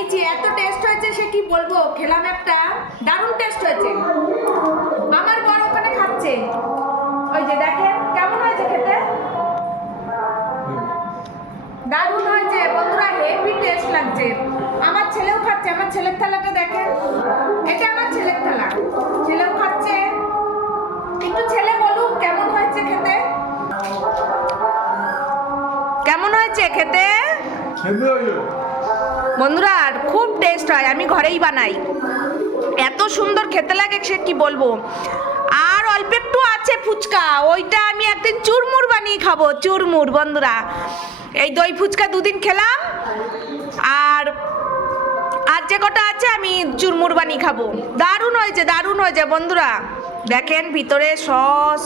বানিয়েছি, এত টেস্ট হয়েছে সে কি বলবো। খেলাম একটা, দারুণ টেস্ট হয়েছে। আমার বড় ওখানে খাচ্ছে, ওই যে দেখেন কেমন হয়েছে খেতে, দারুণ হয়েছে বন্ধুরা, হেভি টেস্ট লাগছে। আমার ছেলেও খাচ্ছে, আমার ছেলের থালাটা দেখেন, এটা আমার ছেলের থালা, ছেলেও খাচ্ছে। একটু ছেলে বলুক কেমন হয়েছে খেতে, কেমন হয়েছে খেতে বন্ধুরা। খুব টেস্ট হয়, আমি ঘরেই বানাই, এত সুন্দর খেতে লাগে সে কি বলবো। আর অল্প একটু আছে ফুচকা, ওইটা আমি একদিন চুরমুর বানিয়ে খাবো, চুরমুর বন্ধুরা। এই দই ফুচকা দুদিন খেলাম, আর যে কটা আছে আমি চুরমুর বানিয়ে খাবো। দারুণ হয়েছে, দারুণ হয়েছে বন্ধুরা। দেখেন ভিতরে সস,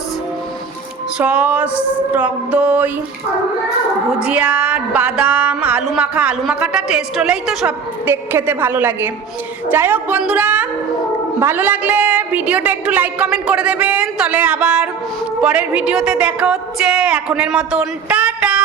টক দই, ভুজিয়া, বাদাম, আলু মাখা। আলু মাখাটা টেস্ট হলেই তো সব খেতে ভালো লাগে। যাই হোক বন্ধুরা, ভালো লাগলে ভিডিওটা একটু লাইক কমেন্ট করে দেবেন, তাহলে আবার পরের ভিডিওতে দেখা হচ্ছে। এখনের মতন টাটা।